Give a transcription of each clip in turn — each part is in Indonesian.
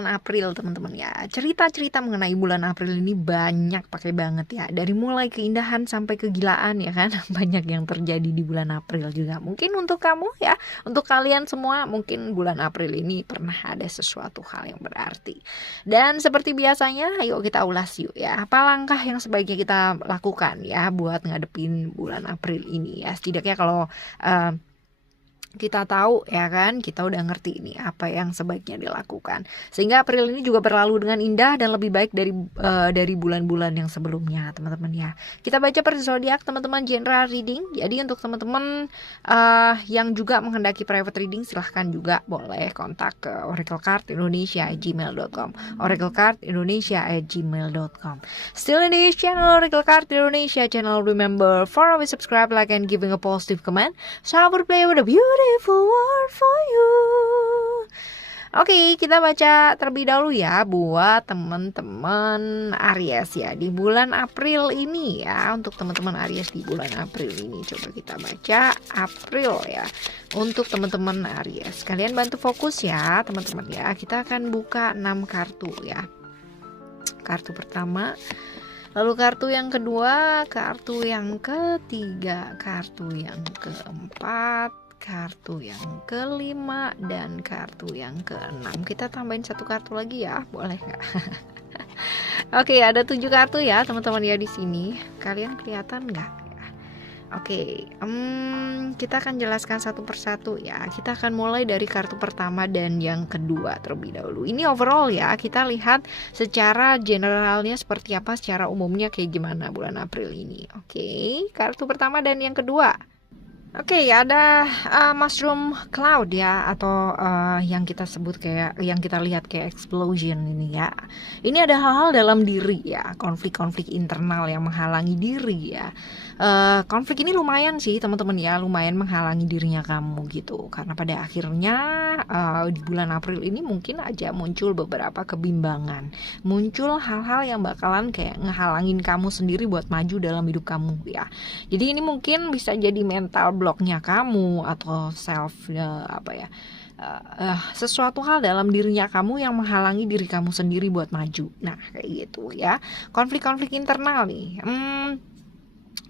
bulan April teman-teman ya. Cerita-cerita mengenai bulan April ini banyak pakai banget ya. Dari mulai keindahan sampai kegilaan ya kan. Banyak yang terjadi di bulan April juga. Mungkin untuk kamu ya, untuk kalian semua mungkin bulan April ini pernah ada sesuatu hal yang berarti. Dan seperti biasanya, ayo kita ulas yuk ya. Apa langkah yang sebaiknya kita lakukan ya buat ngadepin bulan April ini ya. Setidaknya kalau kita tahu ya kan, kita udah ngerti ini apa yang sebaiknya dilakukan sehingga April ini juga berlalu dengan indah dan lebih baik dari bulan-bulan yang sebelumnya teman-teman ya. Kita baca per zodiak teman-teman, general reading. Jadi untuk teman-teman yang juga menghendaki private reading, silahkan juga boleh kontak ke oraclecardindonesia@gmail.com, oraclecardindonesia@gmail.com. Still in this channel, Oracle Card Indonesia channel. Remember for always subscribe, like, and giving a positive comment. So I will play with a beautiful word for you. Oke, kita baca terlebih dahulu ya buat teman-teman Aries ya di bulan April ini ya. Untuk teman-teman Aries di bulan April ini, coba kita baca April ya. Untuk teman-teman Aries, kalian bantu fokus ya teman-teman ya. Kita akan buka 6 kartu ya. Kartu pertama, lalu kartu yang kedua, kartu yang ketiga, kartu yang keempat, kartu yang kelima, dan kartu yang keenam. Kita tambahin 1 kartu lagi ya, boleh nggak? Oke, ada 7 kartu ya teman-teman ya di sini. Kalian kelihatan nggak? Oke, kita akan jelaskan satu persatu ya. Kita akan mulai dari kartu pertama dan yang kedua terlebih dahulu. Ini overall ya, kita lihat secara generalnya seperti apa, secara umumnya kayak gimana bulan April ini. Oke, kartu pertama dan yang kedua. Oke, ada mushroom cloud ya, atau yang kita sebut kayak, yang kita lihat kayak explosion ini ya. Ini ada hal-hal dalam diri ya, konflik-konflik internal yang menghalangi diri ya. Konflik ini lumayan sih teman-teman ya, lumayan menghalangi dirinya kamu gitu. Karena pada akhirnya di bulan April ini mungkin aja muncul beberapa kebimbangan, muncul hal-hal yang bakalan kayak ngehalangin kamu sendiri buat maju dalam hidup kamu ya. Jadi ini mungkin bisa jadi mental bloknya kamu atau sesuatu hal dalam dirinya kamu yang menghalangi diri kamu sendiri buat maju. Nah kayak gitu ya, konflik-konflik internal nih.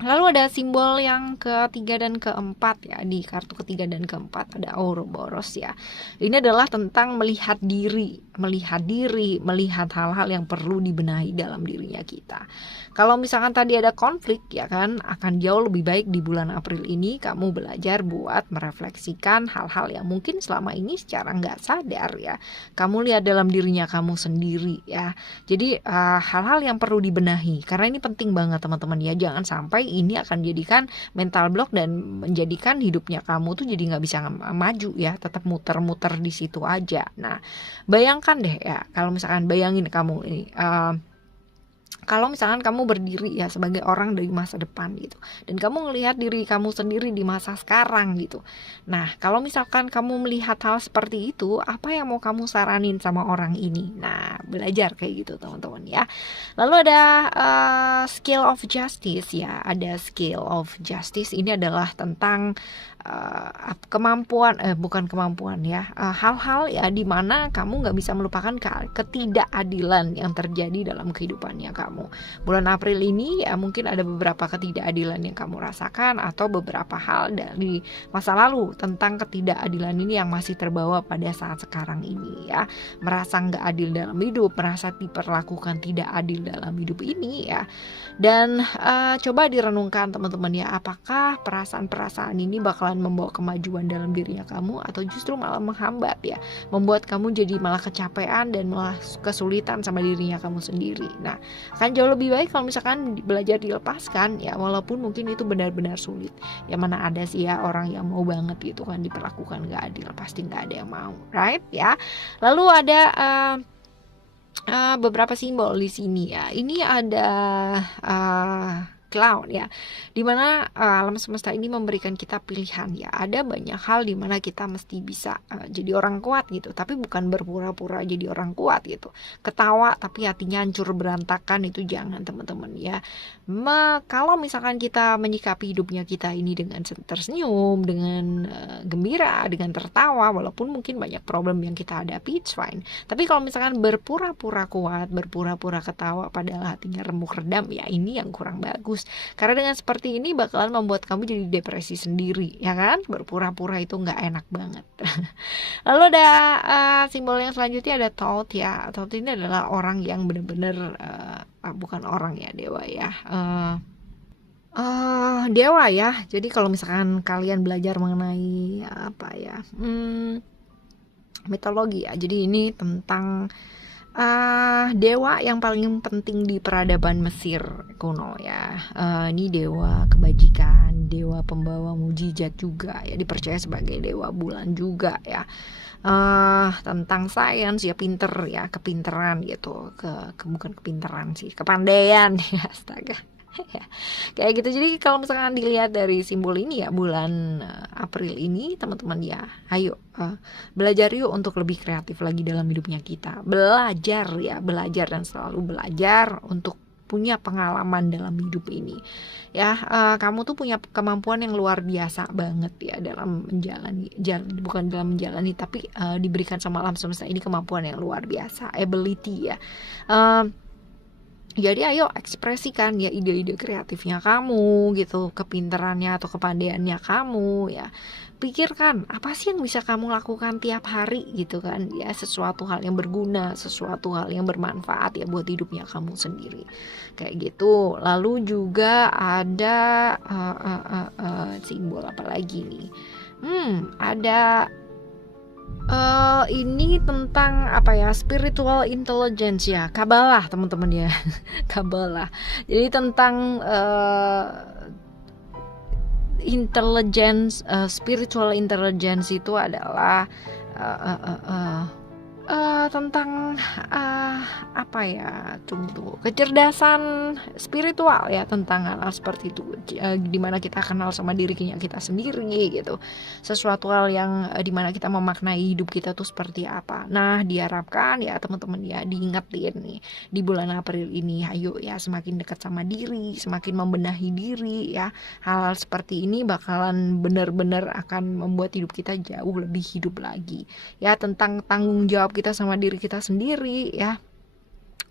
Lalu ada simbol yang ketiga dan keempat ya. Di kartu ketiga dan keempat ada Ouroboros ya. Ini adalah tentang melihat diri, melihat hal-hal yang perlu dibenahi dalam dirinya kita. Kalau misalkan tadi ada konflik ya kan, akan jauh lebih baik di bulan April ini kamu belajar buat merefleksikan hal-hal yang mungkin selama ini secara nggak sadar ya kamu lihat dalam dirinya kamu sendiri ya. Jadi hal-hal yang perlu dibenahi, karena ini penting banget teman-teman ya. Jangan sampai ini akan jadikan mental block dan menjadikan hidupnya kamu tuh jadi nggak bisa maju ya, tetap muter-muter di situ aja. Nah bayangkan deh ya, kalau misalkan bayangin kamu ini kalau misalkan kamu berdiri ya sebagai orang dari masa depan gitu, dan kamu ngelihat diri kamu sendiri di masa sekarang gitu. Nah kalau misalkan kamu melihat hal seperti itu, apa yang mau kamu saranin sama orang ini? Nah belajar kayak gitu teman-teman ya. Lalu ada skill of justice ya. Ada skill of justice, ini adalah tentang hal-hal ya dimana kamu nggak bisa melupakan ketidakadilan yang terjadi dalam kehidupannya kamu. Bulan April ini ya mungkin ada beberapa ketidakadilan yang kamu rasakan, atau beberapa hal dari masa lalu tentang ketidakadilan ini yang masih terbawa pada saat sekarang ini ya. Merasa nggak adil dalam hidup, merasa diperlakukan tidak adil dalam hidup ini ya. Dan coba direnungkan teman-teman ya, apakah perasaan-perasaan ini bakalan membawa kemajuan dalam dirinya kamu, atau justru malah menghambat ya, membuat kamu jadi malah kecapean dan malah kesulitan sama dirinya kamu sendiri. Nah kan jauh lebih baik kalau misalkan belajar dilepaskan ya, walaupun mungkin itu benar-benar sulit ya. Mana ada sih ya orang yang mau banget gitu kan diperlakukan gak adil, pasti gak ada yang mau, right ya. Lalu ada beberapa simbol di sini ya. Ini ada clown ya, dimana alam semesta ini memberikan kita pilihan ya. Ada banyak hal dimana kita mesti bisa jadi orang kuat gitu, tapi bukan berpura-pura jadi orang kuat gitu. Ketawa tapi hatinya hancur berantakan, itu jangan teman-teman ya. Kalau misalkan kita menyikapi hidupnya kita ini dengan tersenyum, dengan gembira, dengan tertawa, walaupun mungkin banyak problem yang kita hadapi, it's fine. Tapi kalau misalkan berpura-pura kuat, berpura-pura ketawa padahal hatinya remuk redam, ya ini yang kurang bagus. Karena dengan seperti ini bakalan membuat kamu jadi depresi sendiri, ya kan? Berpura-pura itu nggak enak banget. Lalu ada simbol yang selanjutnya ada Thoth ya. Thoth ini adalah orang yang benar-benar bukan orang ya, dewa ya. Dewa ya. Jadi kalau misalkan kalian belajar mengenai apa ya, mitologi ya. Jadi ini tentang dewa yang paling penting di peradaban Mesir kuno ya. Ini dewa kebajikan, dewa pembawa mujizat juga ya, dipercaya sebagai dewa bulan juga ya. Tentang sains ya, pinter ya, kepinteran gitu, bukan kepinteran sih, kepandaian ya, astaga. Ya, kayak gitu. Jadi kalau misalkan dilihat dari simbol ini ya, bulan April ini teman-teman ya, ayo belajar yuk untuk lebih kreatif lagi dalam hidupnya kita. Belajar ya, belajar dan selalu belajar untuk punya pengalaman dalam hidup ini ya. Kamu tuh punya kemampuan yang luar biasa banget ya dalam menjalani, bukan dalam menjalani, tapi diberikan sama alam semesta ini kemampuan yang luar biasa, ability ya. Jadi ayo ekspresikan ya ide-ide kreatifnya kamu gitu, kepinterannya atau kepandaiannya kamu ya. Pikirkan apa sih yang bisa kamu lakukan tiap hari gitu kan ya, sesuatu hal yang berguna, sesuatu hal yang bermanfaat ya buat hidupnya kamu sendiri. Kayak gitu. Lalu juga ada simbol apa lagi nih? Ada ini tentang apa ya, spiritual intelligence ya, Kabbalah teman-teman ya. Kabbalah. Jadi tentang intelligence, spiritual intelligence itu adalah tentang apa ya, tunggu, kecerdasan spiritual ya, tentang hal seperti itu, dimana kita kenal sama diri kita sendiri gitu, sesuatu hal yang dimana kita memaknai hidup kita tuh seperti apa. Nah diharapkan ya teman-teman ya, diingetin nih di bulan April ini, ayo ya semakin dekat sama diri, semakin membenahi diri ya. Hal-hal seperti ini bakalan benar-benar akan membuat hidup kita jauh lebih hidup lagi ya, tentang tanggung jawab kita sama diri kita sendiri ya,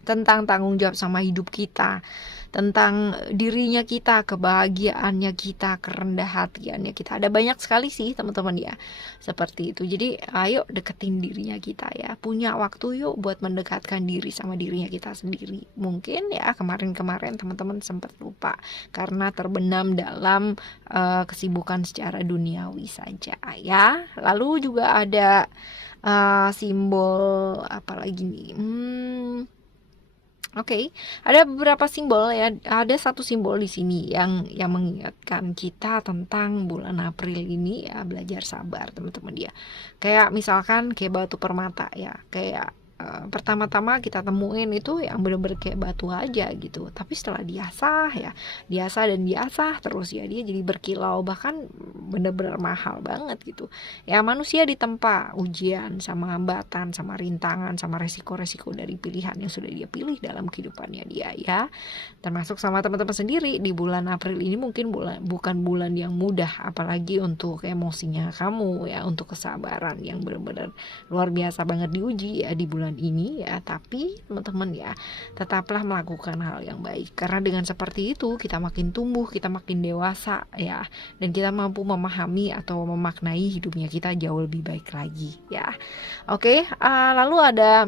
tentang tanggung jawab sama hidup kita, tentang dirinya kita, kebahagiaannya kita, kerendah hatiannya kita. Ada banyak sekali sih teman-teman ya seperti itu. Jadi ayo deketin dirinya kita ya, punya waktu yuk buat mendekatkan diri sama dirinya kita sendiri. Mungkin ya kemarin-kemarin teman-teman sempat lupa karena terbenam dalam kesibukan secara duniawi saja ya. Lalu juga ada simbol apa lagi nih? Oke, ada beberapa simbol ya. Ada satu simbol di sini yang mengingatkan kita tentang bulan April ini ya, belajar sabar teman-teman dia. Kayak misalkan kayak batu permata ya, kayak pertama-tama kita temuin itu yang bener-bener kayak batu aja gitu, tapi setelah diasah ya, diasah terus ya, dia jadi berkilau, bahkan bener-bener mahal banget gitu ya. Manusia ditempa ujian sama hambatan, sama rintangan, sama resiko-resiko dari pilihan yang sudah dia pilih dalam kehidupannya dia ya, termasuk sama teman-teman sendiri. Di bulan April ini mungkin bukan bulan yang mudah, apalagi untuk emosinya kamu ya, untuk kesabaran yang benar-benar luar biasa banget diuji ya di bulan ini ya. Tapi teman-teman ya, tetaplah melakukan hal yang baik, karena dengan seperti itu kita makin tumbuh, kita makin dewasa ya, dan kita mampu memahami atau memaknai hidupnya kita jauh lebih baik lagi ya. Oke, lalu ada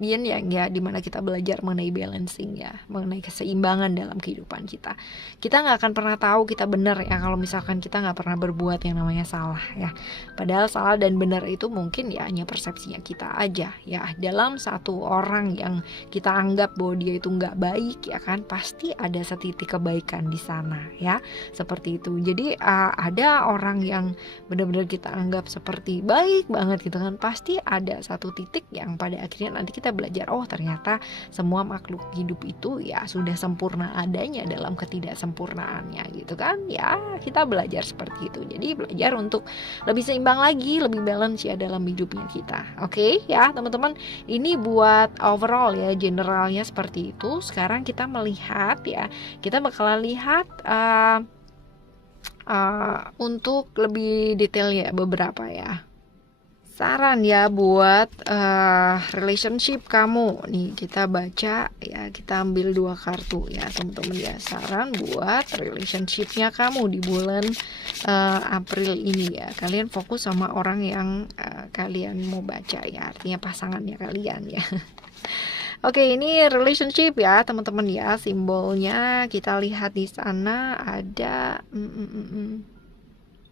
Yin yang ya, dimana kita belajar mengenai balancing ya, mengenai keseimbangan dalam kehidupan kita. Kita nggak akan pernah tahu kita benar ya kalau misalkan kita nggak pernah berbuat yang namanya salah ya. Padahal salah dan benar itu mungkin ya hanya persepsinya kita aja ya. Dalam satu orang yang kita anggap bahwa dia itu nggak baik ya kan, pasti ada setitik kebaikan di sana ya, seperti itu. Jadi ada orang yang benar-benar kita anggap seperti baik banget gitu kan, pasti ada satu titik yang pada akhirnya nanti kita kita belajar, oh ternyata semua makhluk hidup itu ya sudah sempurna adanya dalam ketidaksempurnaannya gitu kan. Ya kita belajar seperti itu. Jadi belajar untuk lebih seimbang lagi, lebih balance ya dalam hidupnya kita. Oke ya teman-teman, ini buat overall ya, generalnya seperti itu. Sekarang kita melihat ya, kita bakalan lihat untuk lebih detail ya beberapa ya saran ya buat relationship kamu. Nih kita baca ya, kita ambil 2 kartu ya teman-teman ya, saran buat relationshipnya kamu di bulan April ini ya. Kalian fokus sama orang yang kalian mau baca ya, artinya pasangannya kalian ya. Oke, ini relationship ya teman-teman ya, simbolnya kita lihat di sana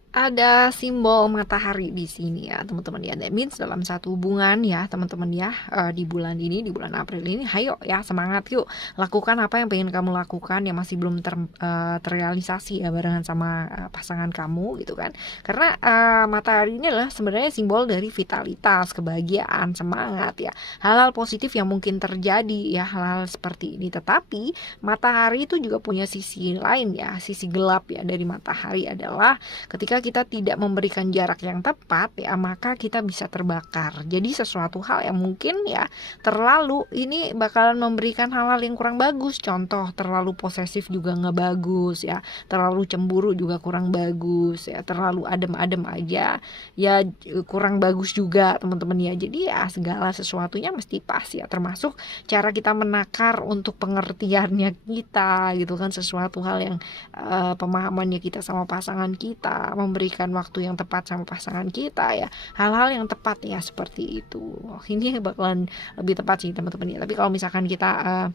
ada simbol matahari di sini ya teman-teman ya. That means dalam satu hubungan ya teman-teman ya, di bulan ini, di bulan April ini, ayo ya semangat yuk, lakukan apa yang pengen kamu lakukan yang masih belum terrealisasi ya barengan sama pasangan kamu gitu kan. Karena matahari ini adalah sebenarnya simbol dari vitalitas, kebahagiaan, semangat ya, hal-hal positif yang mungkin terjadi ya, hal-hal seperti ini. Tetapi matahari itu juga punya sisi lain ya, sisi gelap ya dari matahari adalah ketika kita tidak memberikan jarak yang tepat ya, maka kita bisa terbakar. Jadi sesuatu hal yang mungkin ya terlalu ini bakalan memberikan hal-hal yang kurang bagus. Contoh, terlalu posesif juga nggak bagus ya, terlalu cemburu juga kurang bagus ya, terlalu adem-adem aja ya kurang bagus juga teman-teman ya. Jadi ya segala sesuatunya mesti pas ya, termasuk cara kita menakar untuk pengertiannya kita gitu kan, sesuatu hal yang pemahamannya kita sama pasangan kita, memberikan waktu yang tepat sama pasangan kita ya, hal-hal yang tepat ya seperti itu. Ini bakalan lebih tepat sih teman-teman ya. Tapi kalau misalkan kita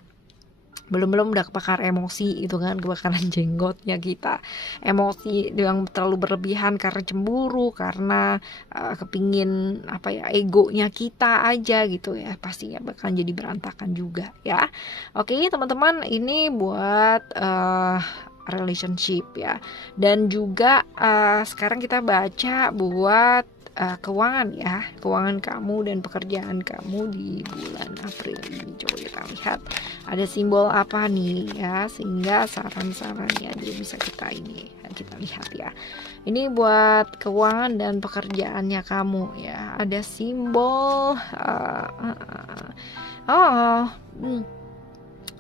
belum udah kebakar emosi itu kan, kebakaran jenggotnya kita, emosi yang terlalu berlebihan karena cemburu, karena kepingin apa ya, egonya kita aja gitu ya, pastinya bakalan jadi berantakan juga ya. Oke teman-teman, ini buat relationship ya. Dan juga sekarang kita baca buat keuangan ya, keuangan kamu dan pekerjaan kamu di bulan April ini. Coba kita lihat ada simbol apa nih ya, sehingga saran-sarannya juga bisa kita lihat ya. Ini buat keuangan dan pekerjaannya kamu ya, ada simbol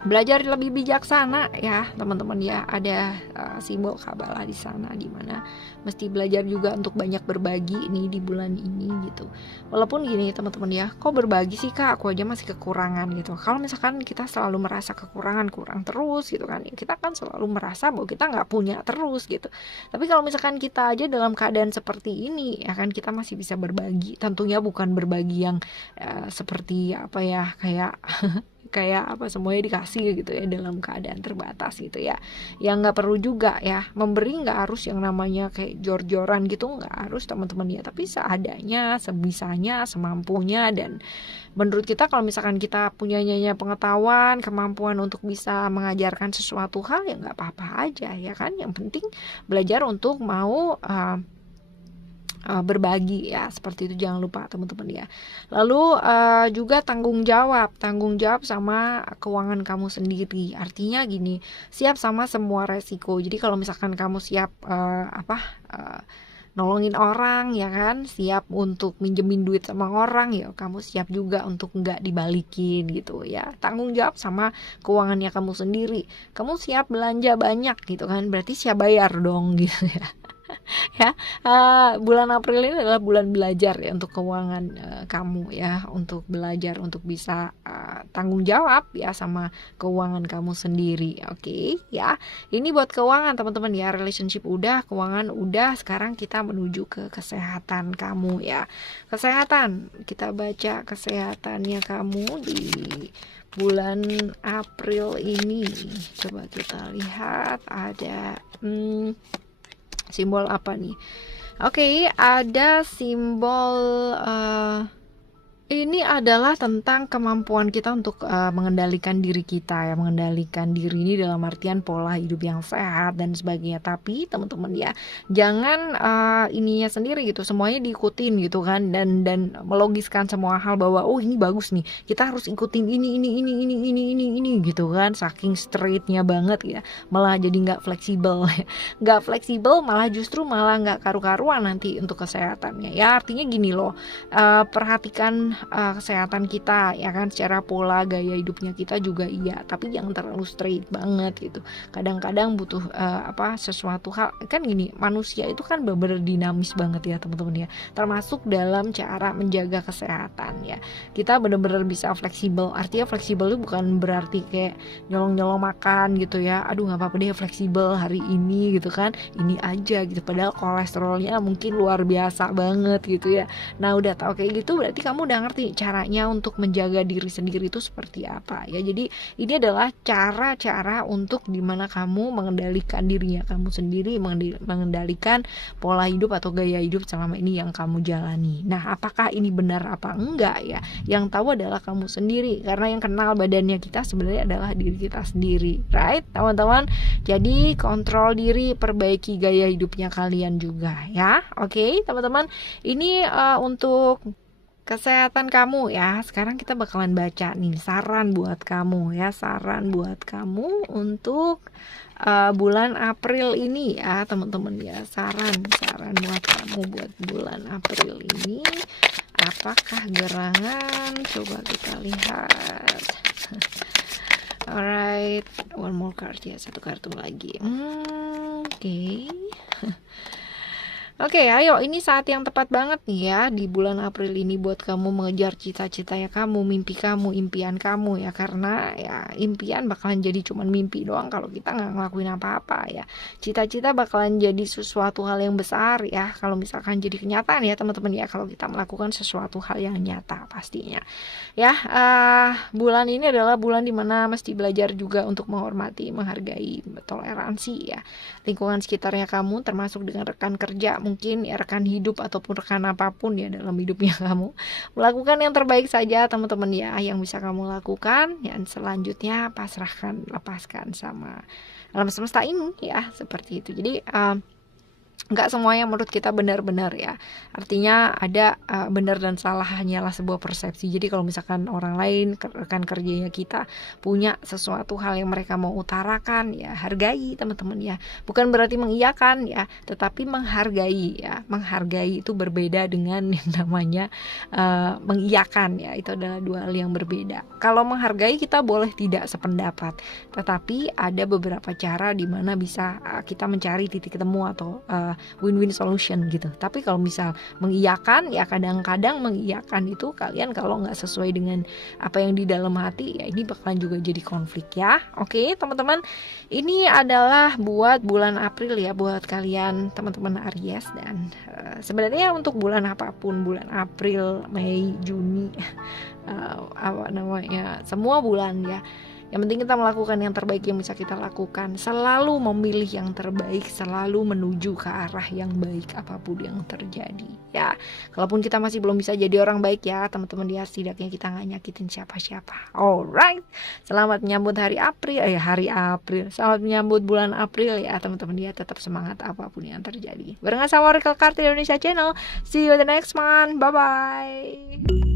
belajar lebih bijaksana ya teman-teman ya. Ada simbol Kabbalah di sana, di mana mesti belajar juga untuk banyak berbagi nih di bulan ini gitu. Walaupun gini teman-teman ya, kok berbagi sih kak, aku aja masih kekurangan gitu. Kalau misalkan kita selalu merasa kekurangan, kurang terus gitu kan, kita kan selalu merasa bahwa kita nggak punya terus gitu. Tapi kalau misalkan kita aja dalam keadaan seperti ini ya kan, kita masih bisa berbagi. Tentunya bukan berbagi yang seperti apa ya, kayak apa semuanya dikasih gitu ya dalam keadaan terbatas gitu ya. Yang nggak perlu juga ya, memberi nggak harus yang namanya kayak jor-joran gitu, nggak harus teman-teman ya, tapi seadanya, sebisanya, semampunya. Dan menurut kita kalau misalkan kita punya pengetahuan, kemampuan untuk bisa mengajarkan sesuatu hal ya nggak apa-apa aja ya kan. Yang penting belajar untuk mau berbagi ya, seperti itu, jangan lupa teman-teman ya. Lalu juga tanggung jawab sama keuangan kamu sendiri. Artinya gini, siap sama semua resiko. Jadi kalau misalkan kamu siap nolongin orang ya kan, siap untuk minjemin duit sama orang ya, kamu siap juga untuk nggak dibalikin gitu ya. Tanggung jawab sama keuangannya kamu sendiri. Kamu siap belanja banyak gitu kan, berarti siap bayar dong gitu ya. Ya, bulan April ini adalah bulan belajar ya untuk keuangan kamu ya, untuk belajar untuk bisa tanggung jawab ya sama keuangan kamu sendiri. Oke ya, ini buat keuangan teman-teman ya. Relationship udah, keuangan udah, sekarang kita menuju ke kesehatan kamu ya. Kesehatan, kita baca kesehatannya kamu di bulan April ini. Coba kita lihat ada simbol apa nih? Oke, ada simbol Ini adalah tentang kemampuan kita untuk mengendalikan diri kita ya, mengendalikan diri ini dalam artian pola hidup yang sehat dan sebagainya. Tapi teman-teman ya, jangan ininya sendiri gitu, semuanya diikutin gitu kan, dan melogiskan semua hal bahwa oh ini bagus nih, kita harus ikutin ini gitu kan, saking straightnya banget ya, malah jadi nggak fleksibel, nggak fleksibel malah justru malah nggak karu-karuan nanti untuk kesehatannya ya. Artinya gini loh, perhatikan kesehatan kita ya kan, secara pola gaya hidupnya kita juga iya, tapi jangan terlalu straight banget gitu. Kadang-kadang butuh sesuatu hal kan, gini manusia itu kan benar-benar dinamis banget ya teman-teman ya, termasuk dalam cara menjaga kesehatan ya. Kita benar-benar bisa fleksibel. Artinya fleksibel itu bukan berarti kayak nyolong-nyolong makan gitu ya, aduh nggak apa-apa deh fleksibel hari ini gitu kan, ini aja gitu, padahal kolesterolnya mungkin luar biasa banget gitu ya. Nah udah tahu kayak gitu berarti kamu udah ngerti caranya untuk menjaga diri sendiri itu seperti apa ya. Jadi ini adalah cara-cara untuk dimana kamu mengendalikan dirinya kamu sendiri, mengendalikan pola hidup atau gaya hidup selama ini yang kamu jalani. Nah apakah ini benar apa enggak ya, yang tahu adalah kamu sendiri, karena yang kenal badannya kita sebenarnya adalah diri kita sendiri, right teman-teman. Jadi kontrol diri, perbaiki gaya hidupnya kalian juga ya. Oke teman-teman, ini untuk kesehatan kamu ya. Sekarang kita bakalan baca nih saran buat kamu ya, saran buat kamu untuk bulan April ini ya teman-teman ya. Saran buat kamu buat bulan April ini. Apakah gerangan? Coba kita lihat. Alright, one more card ya, satu kartu lagi. Oke. Oke, ayo ini saat yang tepat banget nih ya di bulan April ini buat kamu mengejar cita-cita ya kamu, mimpi kamu, impian kamu ya. Karena ya impian bakalan jadi cuman mimpi doang kalau kita nggak ngelakuin apa-apa ya. Cita-cita bakalan jadi sesuatu hal yang besar ya kalau misalkan jadi kenyataan ya teman-teman ya, kalau kita melakukan sesuatu hal yang nyata pastinya. Ya, bulan ini adalah bulan dimana mesti belajar juga untuk menghormati, menghargai, toleransi ya lingkungan sekitarnya kamu, termasuk dengan rekan kerja mungkin ya, rekan hidup ataupun rekan apapun ya dalam hidupnya kamu. Melakukan yang terbaik saja teman-teman ya yang bisa kamu lakukan, dan selanjutnya pasrahkan, lepaskan sama alam semesta ini ya, seperti itu. Jadi nggak semuanya menurut kita benar-benar ya. Artinya ada benar dan salah hanyalah sebuah persepsi. Jadi kalau misalkan orang lain, rekan kerjanya kita punya sesuatu hal yang mereka mau utarakan ya, hargai teman-teman ya. Bukan berarti mengiyakan ya, tetapi menghargai ya. Menghargai itu berbeda dengan yang namanya mengiyakan ya. Itu adalah dua hal yang berbeda. Kalau menghargai kita boleh tidak sependapat, tetapi ada beberapa cara di mana bisa kita mencari titik temu atau win-win solution gitu. Tapi kalau misal mengiyakan ya, kadang-kadang mengiyakan itu kalian kalau nggak sesuai dengan apa yang di dalam hati ya, ini bakalan juga jadi konflik ya. Oke teman-teman, ini adalah buat bulan April ya, buat kalian teman-teman Aries. Dan sebenarnya untuk bulan apapun, bulan April, Mei, Juni, semua bulan ya, yang penting kita melakukan yang terbaik yang bisa kita lakukan. Selalu memilih yang terbaik, selalu menuju ke arah yang baik apapun yang terjadi ya. Kalaupun kita masih belum bisa jadi orang baik ya teman-teman ya, setidaknya kita nggak nyakitin siapa-siapa. Alright, selamat menyambut hari April. Selamat menyambut bulan April ya teman-teman ya. Tetap semangat apapun yang terjadi. Barengan sama Oracle Card Indonesia Channel. See you the next month. Bye bye.